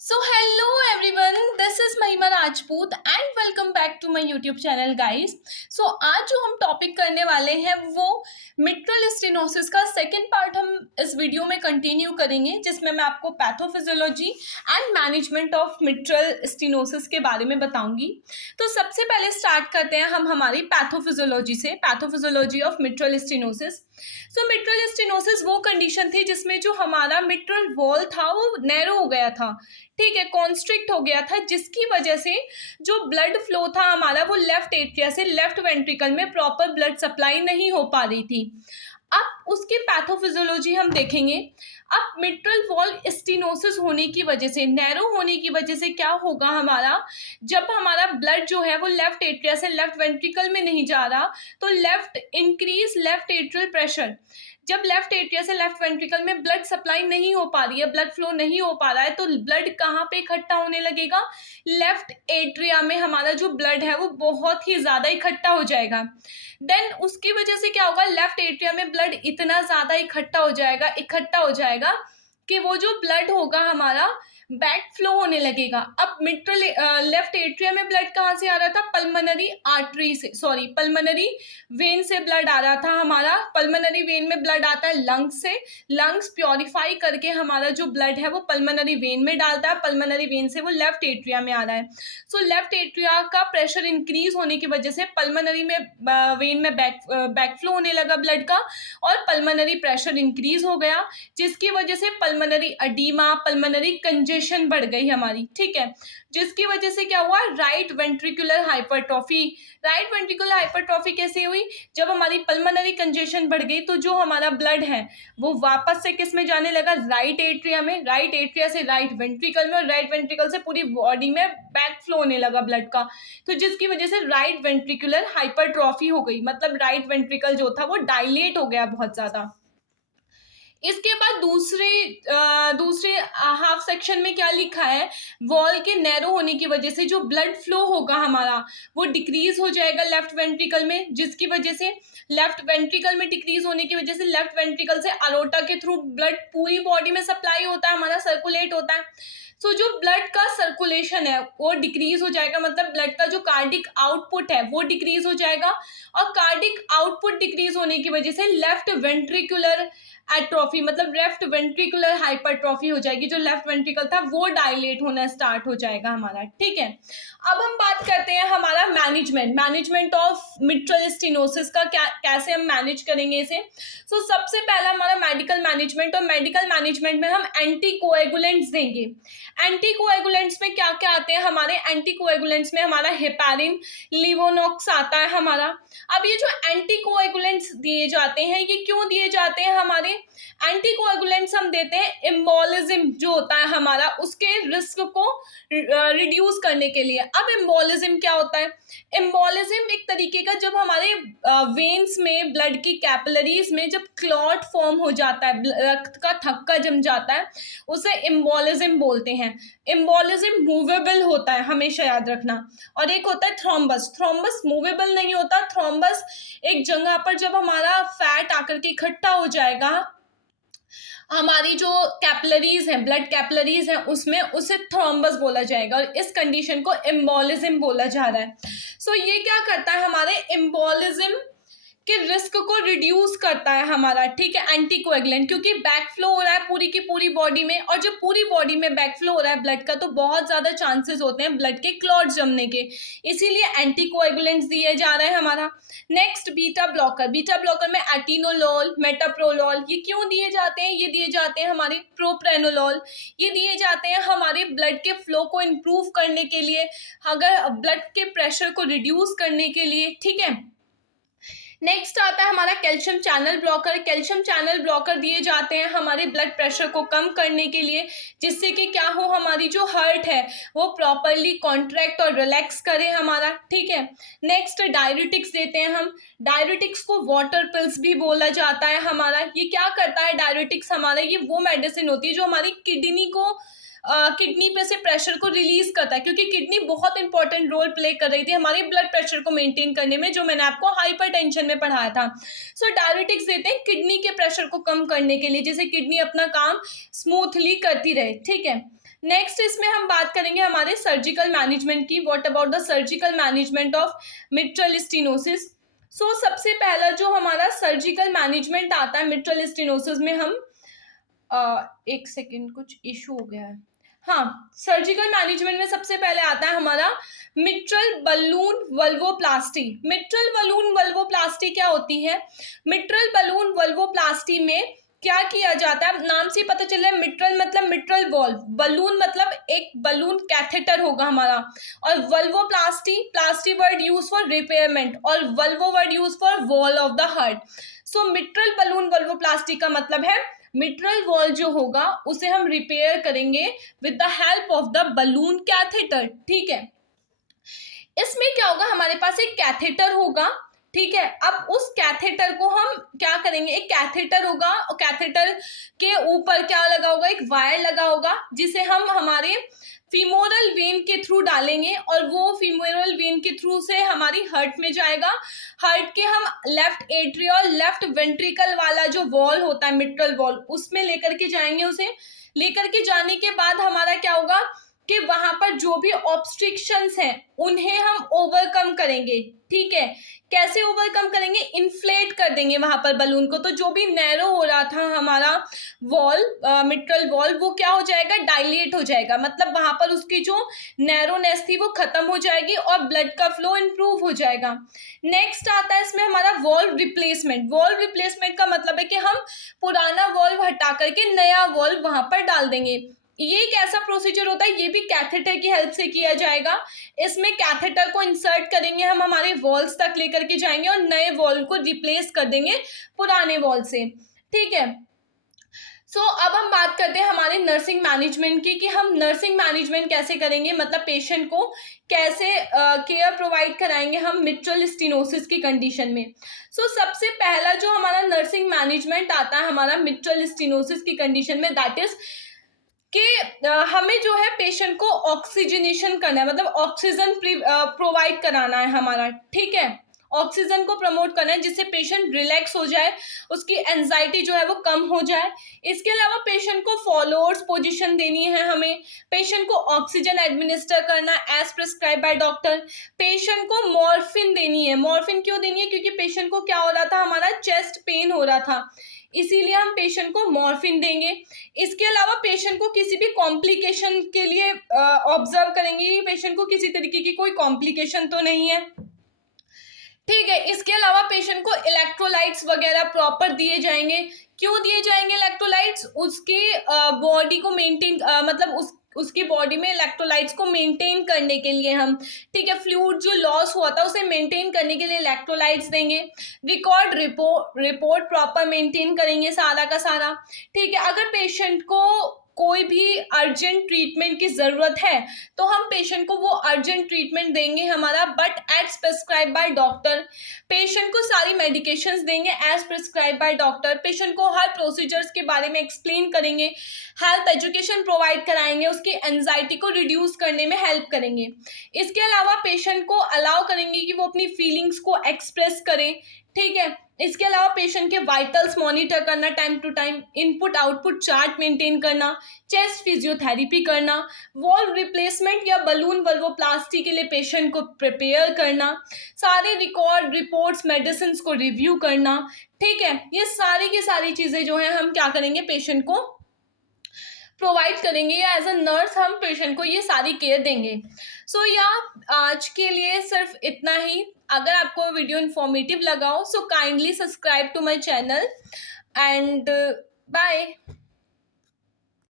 So hello everyone, this is Mahima Rajput and welcome back to my YouTube channel guys. So आज जो हम topic करने वाले हैं वो मिट्रल स्टेनोसिस का सेकंड पार्ट हम इस वीडियो में कंटिन्यू करेंगे, जिसमें मैं आपको pathophysiology and management of mitral stenosis के बारे में बताऊंगी। तो सबसे पहले स्टार्ट करते हैं हम हमारी पैथोफिजियोलॉजी से, pathophysiology of mitral stenosis. So mitral stenosis वो कंडीशन थी जिसमें जो हमारा मिट्रल वॉल था वो नैरो हो गया था, ठीक है, कॉन्स्ट्रिक्ट हो गया था, जिसकी वजह से जो ब्लड फ्लो था हमारा वो लेफ्ट एट्रिया से लेफ्ट वेंट्रिकल में प्रॉपर ब्लड सप्लाई नहीं हो पा रही थी। अब उसकी पैथोफिजियोलॉजी हम देखेंगे। अब मिट्रल वॉल स्टेनोसिस होने की वजह से, नैरो होने की वजह से क्या होगा हमारा, जब हमारा ब्लड जो है वो लेफ्ट एट्रिया से लेफ्ट वेंट्रिकल में नहीं जा रहा तो इंक्रीज लेफ्ट एट्रियल प्रेशर। जब लेफ्ट एट्रिया से लेफ्ट वेंट्रिकल में ब्लड सप्लाई नहीं हो पा रही है, ब्लड फ्लो नहीं हो पा रहा है, तो ब्लड कहाँ पे इकट्ठा होने लगेगा, लेफ्ट एट्रिया में हमारा जो ब्लड है वो बहुत ही ज्यादा इकट्ठा हो जाएगा। देन उसकी वजह से क्या होगा, लेफ्ट एट्रिया में ब्लड इतना ज्यादा इकट्ठा हो जाएगा कि वो जो ब्लड होगा हमारा बैक फ्लो होने लगेगा। अब मिट्रल लेफ्ट एट्रिया में ब्लड कहाँ से आ रहा था, पल्मोनरी आर्टरी से, सॉरी पल्मोनरी वेन से ब्लड आ रहा था हमारा। पल्मोनरी वेन में ब्लड आता है लंग्स से, लंग्स प्योरीफाई करके हमारा जो ब्लड है वो पल्मोनरी वेन में डालता है, पल्मोनरी वेन से वो लेफ्ट एट्रिया में आ रहा है। सो लेफ्ट एट्रिया का प्रेशर इंक्रीज होने की वजह से पल्मोनरी में वेन में बैक फ्लो होने लगा ब्लड का, और पल्मोनरी प्रेशर इंक्रीज हो गया, जिसकी वजह से पल्मोनरी अडीमा, पल्मोनरी कंजेशन बढ़ गई हमारी, ठीक है, जिसकी वजह से क्या हुआ, right ventricular hypertrophy. Right ventricular hypertrophy कैसे हुई, जब हमारी पल्मोनरी कंजेशन बढ़ गई तो जो हमारा ब्लड है वो वापस से किस में जाने लगा, राइट एट्रिया में, राइट एट्रिया से राइट वेंट्रिकल में, और राइट वेंट्रिकल से पूरी बॉडी में बैक फ्लो होने लगा ब्लड का, तो जिसकी वजह से राइट वेंट्रिकुलर हाइपरट्रॉफी हो गई, मतलब राइट वेंट्रिकल जो था वो डायलेट हो गया बहुत ज्यादा। इसके बाद दूसरे हाफ सेक्शन में क्या लिखा है, वॉल के नैरो होने की वजह से जो ब्लड फ्लो होगा हमारा वो डिक्रीज हो जाएगा लेफ्ट वेंट्रिकल में, जिसकी वजह से लेफ्ट वेंट्रिकल में डिक्रीज होने की वजह से लेफ्ट वेंट्रिकल से अरोटा के थ्रू ब्लड पूरी बॉडी में सप्लाई होता है हमारा, सर्कुलेट होता है। सो जो ब्लड का सर्कुलेशन है वो डिक्रीज हो जाएगा, मतलब ब्लड का जो कार्डिक आउटपुट है वो डिक्रीज हो जाएगा, और कार्डिक आउटपुट डिक्रीज होने की वजह से लेफ्ट वेंट्रिकुलर एट्रोफी, मतलब लेफ्ट वेंट्रिकुलर हाइपरट्रॉफी हो जाएगी, जो लेफ्ट वेंट्रिकल था वो डायलेट होना स्टार्ट हो जाएगा हमारा, ठीक है। अब हम बात करते हैं हमारा मैनेजमेंट ऑफ मिट्रल स्टेनोसिस का, क्या कैसे हम मैनेज करेंगे इसे। सो सबसे पहला हमारा मेडिकल मैनेजमेंट, और मेडिकल मैनेजमेंट में हम एंटी कोएगुलेंट्स देंगे। एंटी कोएगुलेंट्स में क्या क्या आते हैं हमारे, एंटी कोएगुलेंट्स में हमारा हेपारिन, लिवोनॉक्स आता है हमारा। अब ये जो एंटी कोएगुलेंट्स दिए जाते हैं ये क्यों दिए जाते हैं हमारे, एंटीकोएगुलेंट्स हम देते हैं एम्बोलिज्म जो होता है हमारा उसके रिस्क को रिड्यूस करने के लिए। अब एम्बोलिज्म क्या होता है, एम्बोलिज्म एक तरीके का, जब हमारे वेन्स में, ब्लड की कैपिलरीज में जब क्लॉट फॉर्म हो जाता है, रक्त का थक्का जम जाता है, उसे एम्बोलिज्म बोलते हैं। एम्बोलिज्म मूवेबल होता है, हमेशा याद रखना। और एक होता है थ्रोम्बस, थ्रोम्बस मूवेबल नहीं होता। थ्रोम्बस एक जगह पर जब हमारा फैट आकर के इकट्ठा हो जाएगा हमारी जो कैपिलरीज हैं, ब्लड कैपिलरीज हैं, उसमें उसे थ्रोम्बस बोला जाएगा, और इस कंडीशन को एम्बोलिज्म बोला जा रहा है। सो ये क्या करता है, हमारे एम्बोलिज्म के रिस्क को रिड्यूस करता है हमारा, ठीक है, एंटीकोएगुलेंट, क्योंकि बैक फ्लो हो रहा है पूरी की पूरी बॉडी में, और जब पूरी बॉडी में बैक फ्लो हो रहा है ब्लड का तो बहुत ज्यादा चांसेस होते हैं ब्लड के क्लॉट जमने के, इसीलिए एंटीकोएगुलेंट्स दिए जा रहे हैं हमारा। Next beta blocker, beta blocker में एटिनोलोल, मेटाप्रोलोल, ये क्यों दिए जाते हैं, ये दिए जाते हैं हमारे प्रोप्रेनोलोल, ये दिए जाते हैं हमारे ब्लड के फ्लो को इम्प्रूव करने के लिए, अगर ब्लड के प्रेशर को रिड्यूस करने के लिए, ठीक है। नेक्स्ट आता है हमारा calcium channel blocker. Calcium channel blocker दिए जाते हैं हमारे ब्लड प्रेशर को कम करने के लिए, जिससे कि क्या हो, हमारी जो हार्ट है वो प्रॉपरली कॉन्ट्रैक्ट और रिलैक्स करे हमारा, ठीक है। नेक्स्ट डायरेटिक्स देते हैं हम। डायरेटिक्स को वाटर पिल्स भी बोला जाता है हमारा। ये क्या करता है डायरेटिक्स हमारा, ये वो मेडिसिन होती है जो हमारी किडनी को किडनी पे से प्रेशर को रिलीज करता है, क्योंकि किडनी बहुत इंपॉर्टेंट रोल प्ले कर रही थी हमारे ब्लड प्रेशर को मेंटेन करने में, जो मैंने आपको हाइपरटेंशन में पढ़ाया था। सो डायरेटिक्स देते हैं किडनी के प्रेशर को कम करने के लिए, जिससे किडनी अपना काम स्मूथली करती रहे, ठीक है। नेक्स्ट इसमें हम बात करेंगे हमारे सर्जिकल मैनेजमेंट की। What about the surgical management of mitral stenosis. So सबसे पहला जो हमारा सर्जिकल मैनेजमेंट आता है मिट्रल स्टेनोसिस में, हम एक सेकेंड, कुछ इशू हो गया है। हाँ, सर्जिकल मैनेजमेंट में सबसे पहले आता है हमारा मिट्रल बलून वल्वोप्लास्टी। मिट्रल बलून वल्वोप्लास्टी क्या होती है? मिट्रल बलून वल्वोप्लास्टी में क्या किया जाता है, नाम से पता चल रहा है, मिट्रल मतलब मिट्रल वॉल्व, बलून मतलब एक बलून कैथेटर होगा हमारा, और valvuloplasty, plasty word use for repairment, और valvo word use for wall of the heart. So mitral balloon valvuloplasty का मतलब है मिट्रल वॉल जो होगा उसे हम रिपेयर करेंगे with the help of the balloon catheter. ठीक है, इसमें क्या होगा, हमारे पास एक कैथेटर होगा। ठीक है, अब उस कैथेटर को हम क्या करेंगे, एक कैथेटर होगा और कैथेटर के ऊपर क्या लगा होगा, एक वायर लगा होगा जिसे हम हमारे फीमोरल वेन के थ्रू डालेंगे, और वो फीमोरल वेन के थ्रू से हमारी हार्ट में जाएगा। हार्ट के हम लेफ्ट एट्रियल, लेफ्ट वेंट्रिकल वाला जो वॉल होता है मिट्रल वॉल, उसमें लेकर के जाएंगे। उसे लेकर के जाने के बाद हमारा क्या होगा कि वहां पर जो भी ऑब्स्ट्रिक्शंस हैं उन्हें हम ओवरकम करेंगे। ठीक है, कैसे ओवरकम करेंगे, इन्फ्लेट कर देंगे वहां पर बलून को, तो जो भी नैरो हो रहा था हमारा वॉल, मिट्रल वॉल, वो क्या हो जाएगा, डायलेट हो जाएगा, मतलब वहां पर उसकी जो नैरोनेस थी वो खत्म हो जाएगी और ब्लड का फ्लो इंप्रूव हो जाएगा। नेक्स्ट आता है इसमें हमारा वॉल्व रिप्लेसमेंट। वॉल्व रिप्लेसमेंट का मतलब है कि हम पुराना वॉल्व हटा करके नया वॉल्व वहां पर डाल देंगे। ये एक ऐसा प्रोसीजर होता है, ये भी कैथेटर की हेल्प से किया जाएगा। इसमें कैथेटर को इंसर्ट करेंगे हम हमारे वॉल्स तक लेकर के जाएंगे और नए वॉल को रिप्लेस कर देंगे पुराने वॉल से। ठीक है, सो अब हम बात करते हैं हमारे नर्सिंग मैनेजमेंट की, कि हम नर्सिंग मैनेजमेंट कैसे करेंगे, मतलब पेशेंट को कैसे केयर प्रोवाइड कराएंगे हम मिट्रल स्टेनोसिस की कंडीशन में। सो सबसे पहला जो हमारा नर्सिंग मैनेजमेंट आता है हमारा मिट्रल स्टेनोसिस की कंडीशन में, दैट इज कि हमें जो है पेशेंट को ऑक्सीजनेशन करना है, मतलब ऑक्सीजन प्रोवाइड कराना है हमारा। ठीक है, ऑक्सीजन को प्रमोट करना है जिससे पेशेंट रिलैक्स हो जाए, उसकी एंजाइटी जो है वो कम हो जाए। इसके अलावा पेशेंट को फॉलोअर्स पोजीशन देनी है हमें, पेशेंट को ऑक्सीजन एडमिनिस्टर करना as prescribe by doctor, patient को मॉर्फिन देनी है। मॉर्फिन क्यों देनी है, क्योंकि पेशेंट को क्या हो रहा था, हमारा चेस्ट पेन हो रहा था, इसीलिए हम पेशेंट को मॉर्फिन देंगे। इसके अलावा पेशेंट को किसी भी कॉम्प्लिकेशन के लिए ऑब्जर्व करेंगे कि पेशेंट को किसी तरीके की कोई कॉम्प्लिकेशन तो नहीं है। ठीक है, इसके अलावा पेशेंट को इलेक्ट्रोलाइट्स वगैरह प्रॉपर दिए जाएंगे। क्यों दिए जाएंगे इलेक्ट्रोलाइट्स, उसके बॉडी को मेंटेन, मतलब उसकी बॉडी में इलेक्ट्रोलाइट्स को मेंटेन करने के लिए हम, ठीक है, फ्लूइड जो लॉस हुआ था उसे मेंटेन करने के लिए इलेक्ट्रोलाइट्स देंगे। रिपोर्ट प्रॉपर मेंटेन करेंगे सारा का सारा। ठीक है, अगर पेशेंट को कोई भी अर्जेंट ट्रीटमेंट की ज़रूरत है तो हम पेशेंट को वो अर्जेंट ट्रीटमेंट देंगे हमारा, but as prescribe by doctor. Patient को सारी मेडिकेशंस देंगे as prescribe by doctor. Patient को हर प्रोसीजर्स के बारे में एक्सप्लेन करेंगे, हेल्थ एजुकेशन प्रोवाइड कराएंगे, उसकी एंजाइटी को रिड्यूस करने में हेल्प करेंगे। इसके अलावा पेशेंट को अलाउ करेंगे कि वो अपनी फीलिंग्स को एक्सप्रेस करें। ठीक है, इसके अलावा पेशेंट के वाइटल्स मॉनिटर करना time to time, input output chart maintain करना, चेस्ट फिजियोथेरेपी करना, वॉल्व रिप्लेसमेंट या बलून वल्वोप्लास्टी के लिए पेशेंट को प्रिपेयर करना, सारे रिकॉर्ड रिपोर्ट्स मेडिसिन को रिव्यू करना। ठीक है, ये सारी की सारी चीज़ें जो है हम क्या करेंगे, पेशेंट को प्रोवाइड करेंगे, या एज अ नर्स हम पेशेंट को ये सारी केयर देंगे। सो आज के लिए सिर्फ इतना ही। अगर आपको वीडियो इन्फॉर्मेटिव लगा हो so kindly subscribe to my channel and bye.